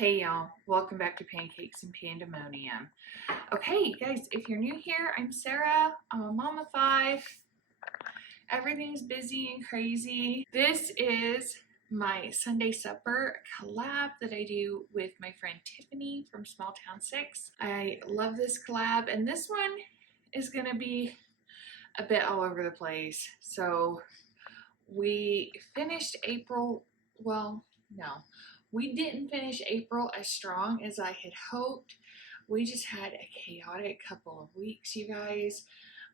Hey y'all, welcome back to Pancakes and Pandemonium. Okay guys, if you're new here, I'm Sarah. I'm a mom of 5. Everything's busy and crazy. This is my Sunday supper collab that I do with my friend Tiffany from Small Town 6. I love this collab, and this one is gonna be a bit all over the place. So we finished April, well, no. We didn't finish April as strong as I had hoped. We just had a chaotic couple of weeks, you guys.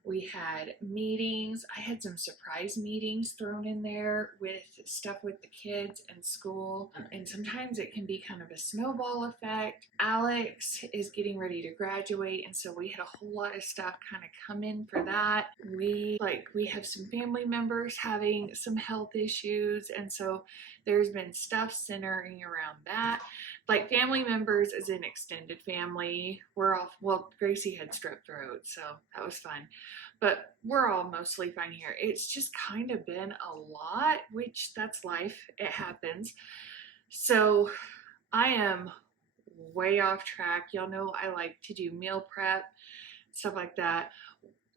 We had meetings. I had some surprise meetings thrown in there with stuff with the kids and school. And sometimes it can be kind of a snowball effect. Alex is getting ready to graduate, and so we had a whole lot of stuff kind of come in for that. We have some family members having some health issues, and so there's been stuff centering around that. Like family members as in extended family. We're all, well, Gracie had strep throat, so that was fun. But we're all mostly fine here. It's just kind of been a lot, which that's life. It happens. So I am way off track. Y'all know I like to do meal prep, stuff like that.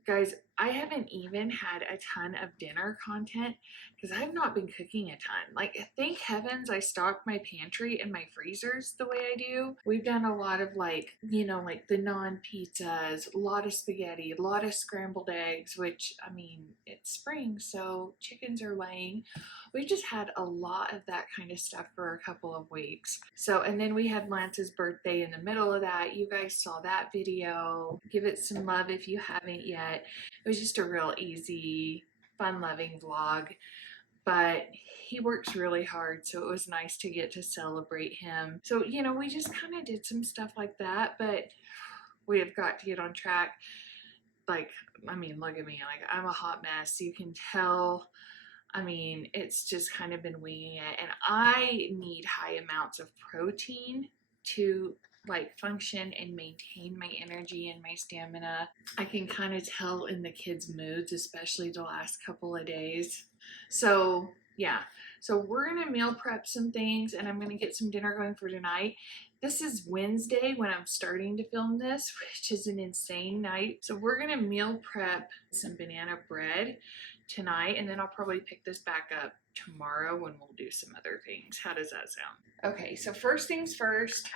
Guys, I haven't even had a ton of dinner content because I've not been cooking a ton. Like, thank heavens I stocked my pantry and my freezers the way I do. We've done a lot of like the naan pizzas, a lot of spaghetti, a lot of scrambled eggs, which, I mean, it's spring, so chickens are laying. We've just had a lot of that kind of stuff for a couple of weeks. So, and then we had Lance's birthday in the middle of that. You guys saw that video. Give it some love if you haven't yet. It was just a real easy, fun-loving vlog. But he works really hard, so it was nice to get to celebrate him. So, we just kind of did some stuff like that, but we have got to get on track. Like, I mean, look at me. Like, I'm a hot mess. You can tell. I mean, it's just kind of been winging it, and I need high amounts of protein to like function and maintain my energy and my stamina. I can kind of tell in the kids' moods, especially the last couple of days. So yeah, so we're gonna meal prep some things, and I'm gonna get some dinner going for tonight. This is Wednesday when I'm starting to film this, which is an insane night. So we're gonna meal prep some banana bread tonight, and then I'll probably pick this back up tomorrow when we'll do some other things. How does that sound? Okay, so first things first,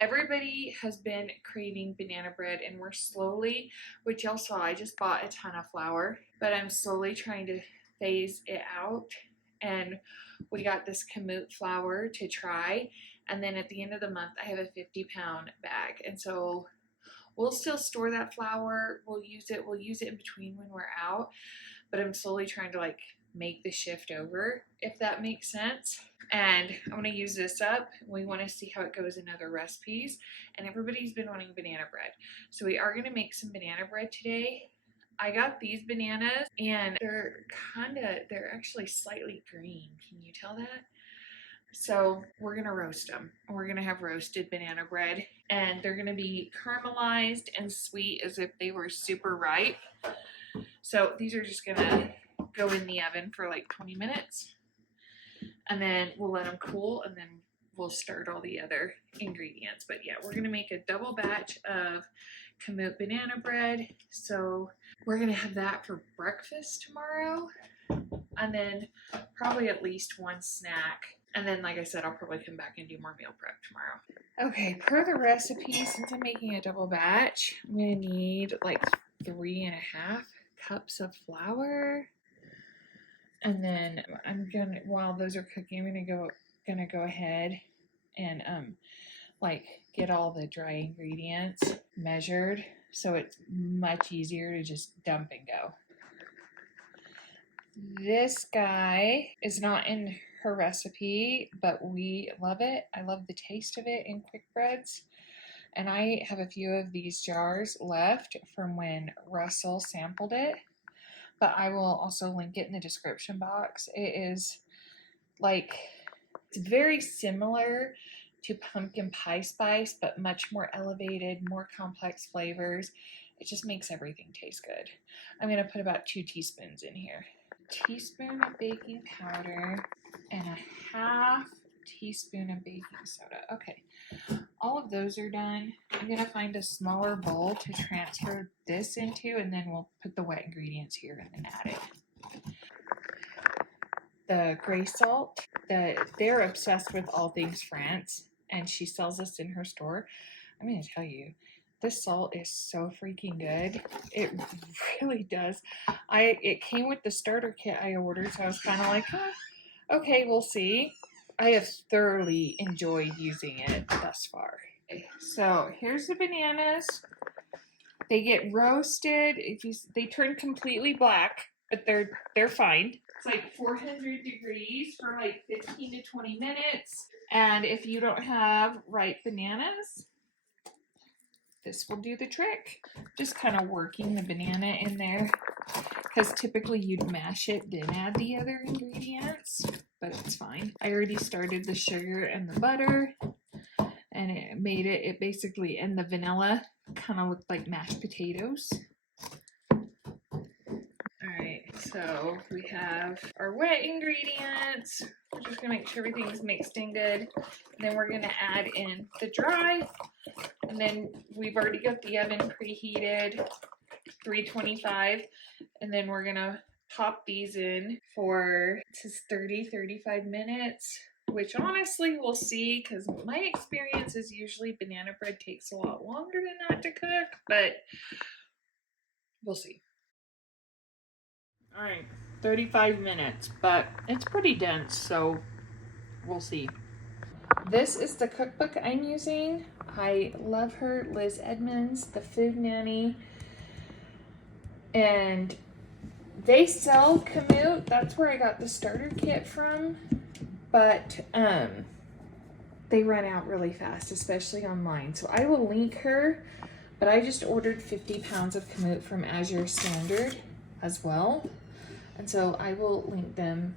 everybody has been craving banana bread, and we're slowly, which y'all saw, I just bought a ton of flour, but I'm slowly trying to phase it out. And we got this Kamut flour to try, and then at the end of the month I have a 50-pound bag, and so we'll still store that flour. We'll use it in between when we're out, but I'm slowly trying to like make the shift over, if that makes sense. And I'm gonna use this up. We want to see how it goes in other recipes, and everybody's been wanting banana bread, so we are gonna make some banana bread today. I got these bananas, and they're actually slightly green. Can you tell that? So we're gonna roast them. We're gonna have roasted banana bread, and they're gonna be caramelized and sweet as if they were super ripe. So these are just gonna go in the oven for like 20 minutes, and then we'll let them cool, and then we'll start all the other ingredients. But yeah, we're gonna make a double batch of Kamut banana bread. So we're gonna have that for breakfast tomorrow, and then probably at least one snack. And then, like I said, I'll probably come back and do more meal prep tomorrow. Okay, per the recipe, since I'm making a double batch, I'm gonna need like 3.5 cups of flour. And then I'm gonna, while those are cooking, I'm gonna go ahead and like get all the dry ingredients measured, so it's much easier to just dump and go. This guy is not in her recipe, but we love it. I love the taste of it in quick breads. And I have a few of these jars left from when Russell sampled it, but I will also link it in the description box. It is like, it's very similar to pumpkin pie spice, but much more elevated, more complex flavors. It just makes everything taste good. I'm gonna put about 2 teaspoons in here. A teaspoon of baking powder and a half teaspoon of baking soda. Okay, all of those are done. I'm gonna find a smaller bowl to transfer this into, and then we'll put the wet ingredients here and then add it. The gray salt, they're obsessed with all things France, and she sells this in her store. I'm gonna tell you, this salt is so freaking good. It really does. It came with the starter kit I ordered, so I was kind of like, okay, we'll see. I have thoroughly enjoyed using it thus far. Okay, so here's the bananas. They get roasted. They turn completely black, but they're fine. It's like 400 degrees for like 15 to 20 minutes. And if you don't have ripe bananas, this will do the trick. Just kind of working the banana in there, because typically you'd mash it, then add the other ingredients, but it's fine. I already started the sugar and the butter, and it basically, and the vanilla kind of looked like mashed potatoes. Alright, so we have our wet ingredients. We're just gonna make sure everything's mixed in good. And then we're gonna add in the dry. And then we've already got the oven preheated, 325. And then we're gonna pop these in for 30-35 minutes, which honestly we'll see, because my experience is usually banana bread takes a lot longer than that to cook, but we'll see. All right, 35 minutes, but it's pretty dense, so we'll see. This is the cookbook I'm using. I love her, Liz Edmonds, the Food Nanny. And they sell Kamut. That's where I got the starter kit from. But they run out really fast, especially online. So I will link her. But I just ordered 50 pounds of Kamut from Azure Standard as well. And so I will link them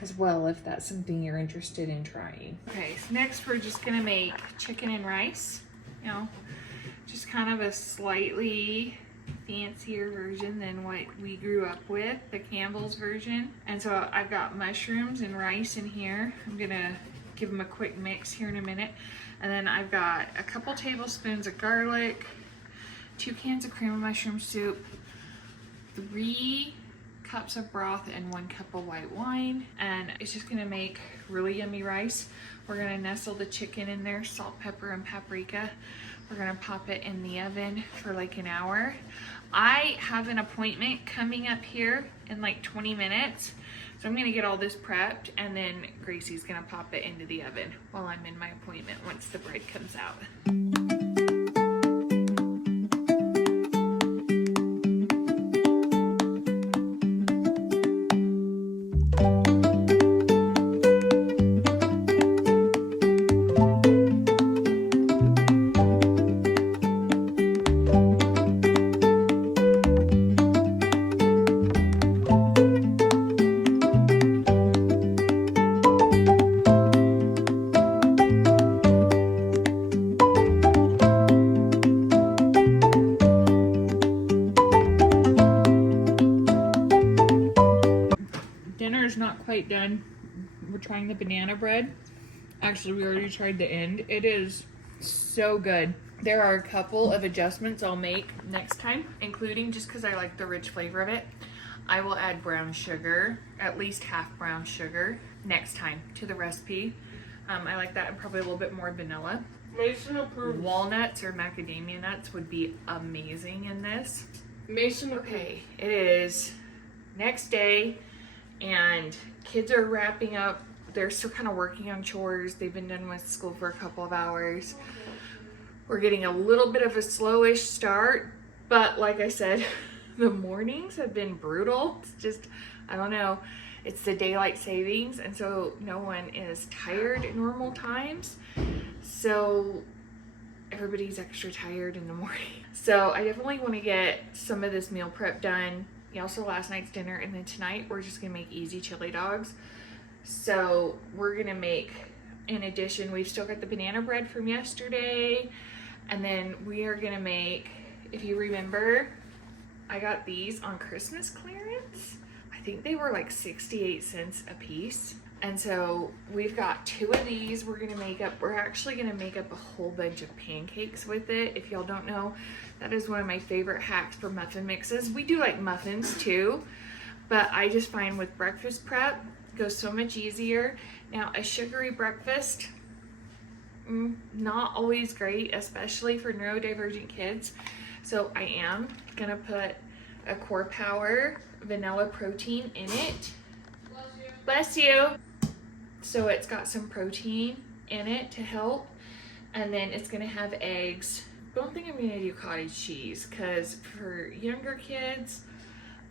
as well if that's something you're interested in trying. Okay, so next we're just gonna make chicken and rice. You know, just kind of a slightly fancier version than what we grew up with, the Campbell's version. And so I've got mushrooms and rice in here. I'm gonna give them a quick mix here in a minute. And then I've got a couple tablespoons of garlic, 2 cans of cream of mushroom soup, 3 cups of broth, and 1 cup of white wine. And it's just gonna make really yummy rice. We're gonna nestle the chicken in there, salt, pepper, and paprika. We're gonna pop it in the oven for like an hour. I have an appointment coming up here in like 20 minutes. So I'm gonna get all this prepped, and then Gracie's gonna pop it into the oven while I'm in my appointment once the bread comes out. Dinner's not quite done. We're trying the banana bread. Actually, we already tried the end. It is so good. There are a couple of adjustments I'll make next time, including, just because I like the rich flavor of it, I will add brown sugar, at least half brown sugar, next time to the recipe. I like that, and probably a little bit more vanilla. Mason approved. Walnuts or macadamia nuts would be amazing in this. Mason approved. Okay, it is next day, and kids are wrapping up. They're still kind of working on chores. They've been done with school for a couple of hours. We're getting a little bit of a slowish start, but like I said, the mornings have been brutal. It's just, I don't know, it's the daylight savings, and so no one is tired at normal times. So everybody's extra tired in the morning. So I definitely want to get some of this meal prep done. Also last night's dinner, and then tonight we're just gonna make easy chili dogs. So we're gonna make, in addition, we've still got the banana bread from yesterday, and then we are gonna make, if you remember, I got these on Christmas clearance. I think they were like 68 cents a piece. And so we've got 2 of these. We're actually gonna make up a whole bunch of pancakes with it. If y'all don't know, that is one of my favorite hacks for muffin mixes. We do like muffins too, but I just find with breakfast prep, it goes so much easier. Now, a sugary breakfast, not always great, especially for neurodivergent kids. So I am gonna put a Core Power vanilla protein in it. Bless you. So it's got some protein in it to help. And then it's gonna have eggs. Don't think I'm gonna do cottage cheese because for younger kids,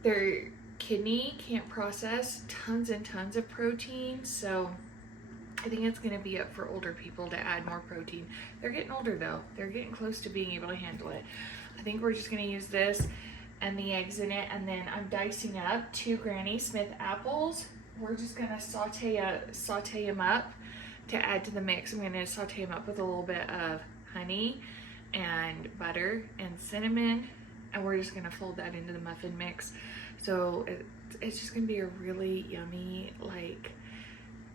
their kidney can't process tons and tons of protein. So I think it's gonna be up for older people to add more protein. They're getting older though. They're getting close to being able to handle it. I think we're just gonna use this and the eggs in it. And then I'm dicing up 2 Granny Smith apples. We're just gonna saute them up to add to the mix. I'm gonna saute them up with a little bit of honey and butter and cinnamon, and we're just gonna fold that into the muffin mix. So it's just gonna be a really yummy, like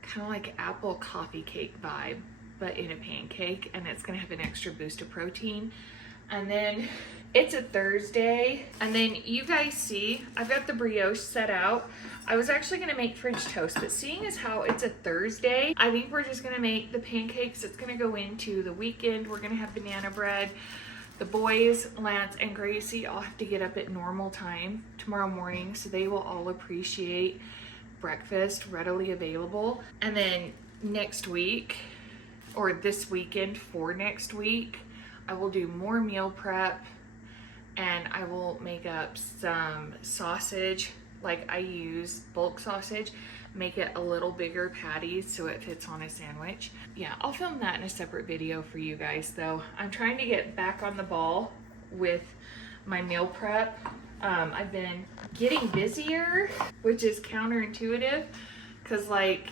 kind of like apple coffee cake vibe, but in a pancake, and it's gonna have an extra boost of protein. And then it's a Thursday, and then you guys see I've got the brioche set out. I was actually gonna make French toast, but seeing as how it's a Thursday, I think we're just gonna make the pancakes. It's gonna go into the weekend. We're gonna have banana bread. The boys, Lance and Gracie, all have to get up at normal time tomorrow morning, so they will all appreciate breakfast readily available. And then next week, or this weekend for next week, I will do more meal prep, and I will make up some sausage. Like I use bulk sausage, make it a little bigger patties so it fits on a sandwich. Yeah, I'll film that in a separate video for you guys though. I'm trying to get back on the ball with my meal prep. I've been getting busier, which is counterintuitive, because like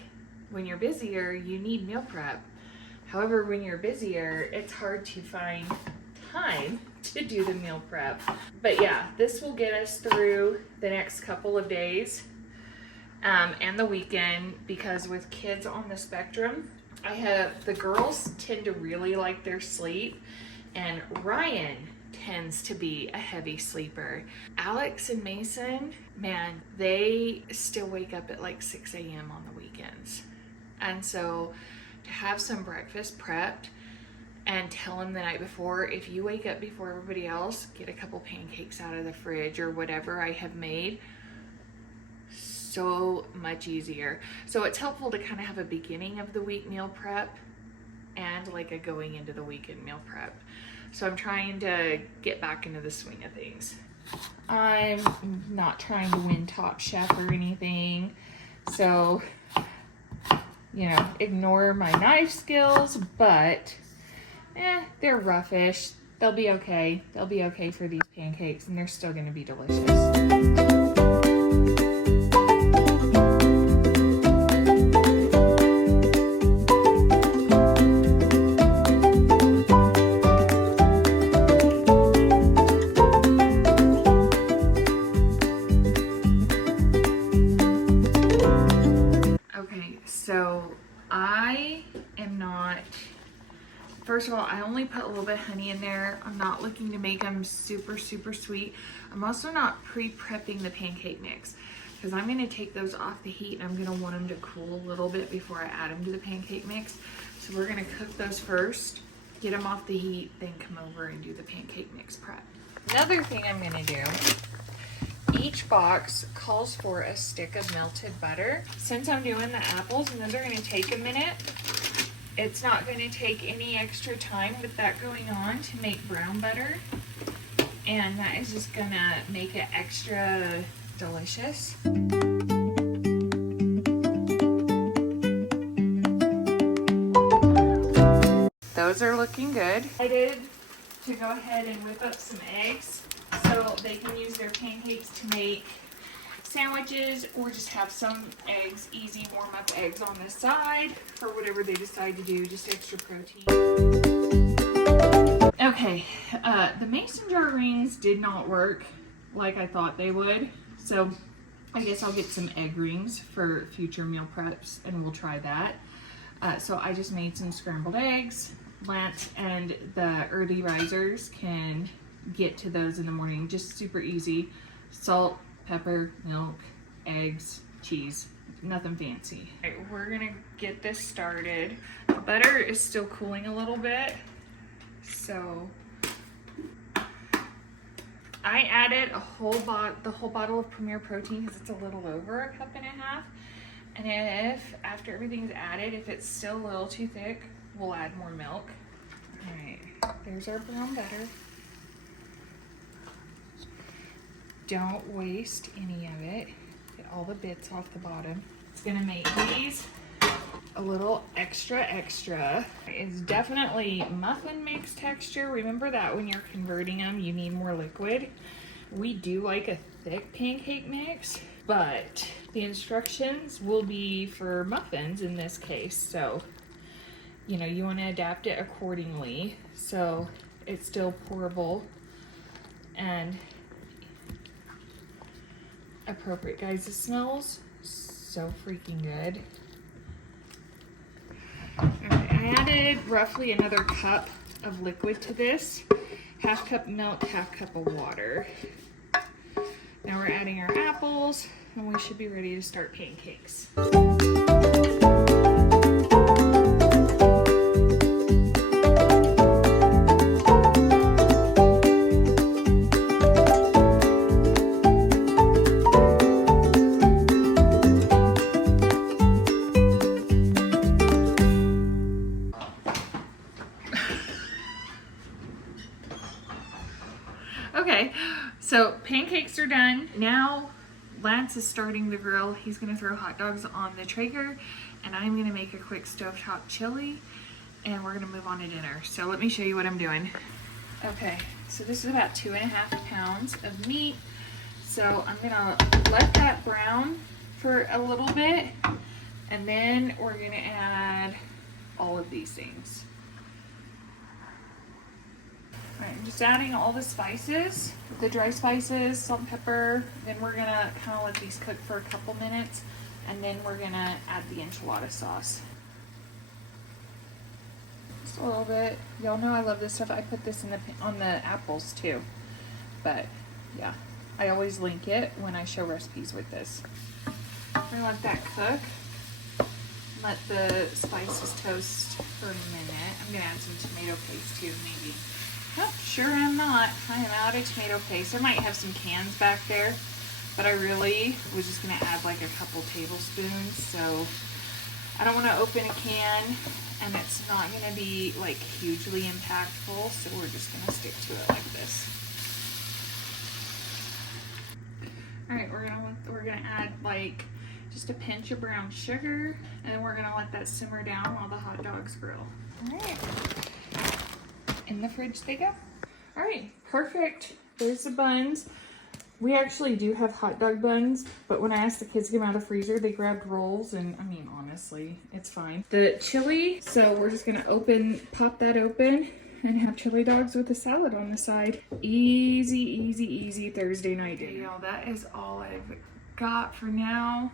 when you're busier, you need meal prep. However, when you're busier, it's hard to find time to do the meal prep. But yeah, this will get us through the next couple of days and the weekend, because with kids on the spectrum, the girls tend to really like their sleep, and Ryan tends to be a heavy sleeper. Alex and Mason, man, they still wake up at like 6 a.m. on the weekends. And so to have some breakfast prepped and tell them the night before, if you wake up before everybody else, get a couple pancakes out of the fridge or whatever I have made, so much easier. So it's helpful to kind of have a beginning of the week meal prep and like a going into the weekend meal prep. So I'm trying to get back into the swing of things. I'm not trying to win Top Chef or anything, so you know, ignore my knife skills, but they're roughish. They'll be okay. They'll be okay for these pancakes, and they're still gonna be delicious. First of all, I only put a little bit of honey in there. I'm not looking to make them super, super sweet. I'm also not pre-prepping the pancake mix because I'm going to take those off the heat and I'm going to want them to cool a little bit before I add them to the pancake mix. So we're going to cook those first, get them off the heat, then come over and do the pancake mix prep. Another thing I'm going to do, each box calls for a stick of melted butter. Since I'm doing the apples and those are going to take a minute, it's not going to take any extra time with that going on to make brown butter, and that is just going to make it extra delicious. Those are looking good. I did to go ahead and whip up some eggs so they can use their pancakes to make sandwiches, or just have some eggs, easy warm up eggs on the side for whatever they decide to do, just extra protein. Okay, the mason jar rings did not work like I thought they would, so I guess I'll get some egg rings for future meal preps and we'll try that. So I just made some scrambled eggs. Lance and the early risers can get to those in the morning. Just super easy. Salt, pepper, milk, eggs, cheese. Nothing fancy. All right, we're gonna get this started. The butter is still cooling a little bit. So I added the whole bottle of Premier Protein because it's a little over a cup and a half. And if, after everything's added, if it's still a little too thick, we'll add more milk. All right, there's our brown butter. Don't waste any of it. Get all the bits off the bottom. It's gonna make these a little extra. It's definitely muffin mix texture. Remember that when you're converting them, you need more liquid. We do like a thick pancake mix, but the instructions will be for muffins in this case. So, you know, you want to adapt it accordingly so it's still pourable and appropriate. Guys, it smells so freaking good. I added roughly another cup of liquid to this. Half cup milk, half cup of water. Now we're adding our apples and we should be ready to start pancakes. Okay, so pancakes are done. Now Lance is starting the grill. He's gonna throw hot dogs on the Traeger and I'm gonna make a quick stovetop chili and we're gonna move on to dinner. So let me show you what I'm doing. Okay, so this is about 2.5 pounds of meat. So I'm gonna let that brown for a little bit and then we're gonna add all of these things. All right, I'm just adding all the spices, the dry spices, salt and pepper. Then we're gonna kind of let these cook for a couple minutes and then we're gonna add the enchilada sauce. Just a little bit. Y'all know I love this stuff. I put this in on the apples too. But yeah, I always link it when I show recipes with this. I'm gonna let that cook. Let the spices toast for a minute. I'm gonna add some tomato paste too, maybe. Oh, sure I'm not. I am out of tomato paste. I might have some cans back there, but I really was just gonna add like a couple tablespoons. So I don't wanna open a can and it's not gonna be like hugely impactful. So we're just gonna stick to it like this. All right, we're gonna add like just a pinch of brown sugar and then we're gonna let that simmer down while the hot dogs grill. All right. In the fridge they go. All right, perfect. There's the buns. We actually do have hot dog buns, but when I asked the kids to get them out of the freezer, they grabbed rolls, and I mean, honestly, it's fine. The chili, so we're just gonna pop that open and have chili dogs with a salad on the side. Easy Thursday night dinner. Y'all, that is all I've got for now.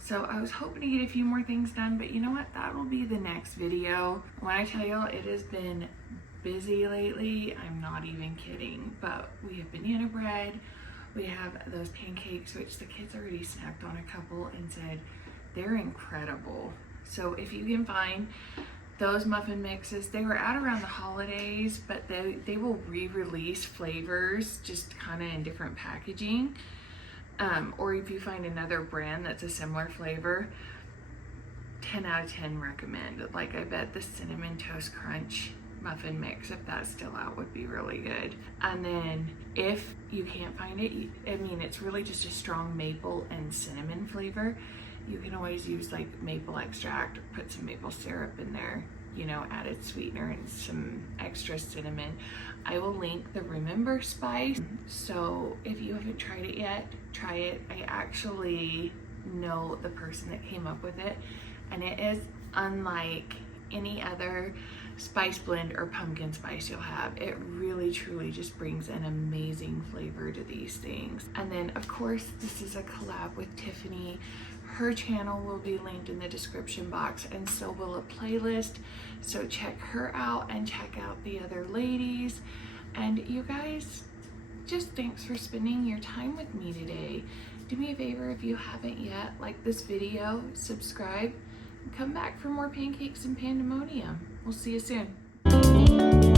So I was hoping to get a few more things done, but you know what? That will be the next video. When I tell y'all, it has been busy lately. I'm not even kidding, but we have banana bread. We have those pancakes, which the kids already snacked on a couple and said they're incredible. So if you can find those muffin mixes, they were out around the holidays, but they will re-release flavors just kind of in different packaging. Or if you find another brand that's a similar flavor, 10 out of 10 recommend. Like, I bet the Cinnamon Toast Crunch muffin mix, if that's still out, would be really good. And then if you can't find it, I mean, it's really just a strong maple and cinnamon flavor. You can always use like maple extract or put some maple syrup in there, you know, added sweetener and some extra cinnamon. I will link the Remember spice. So if you haven't tried it yet, try it. I actually know the person that came up with it, and it is unlike any other spice blend or pumpkin spice you'll have. It really truly just brings an amazing flavor to these things. And then of course this is a collab with Tiffany. Her channel will be linked in the description box, and so will a playlist, so check her out and check out the other ladies. And you guys, just thanks for spending your time with me today. Do me a favor, if you haven't yet, like this video, subscribe, and come back for more Pancakes and Pandemonium. We'll see you soon.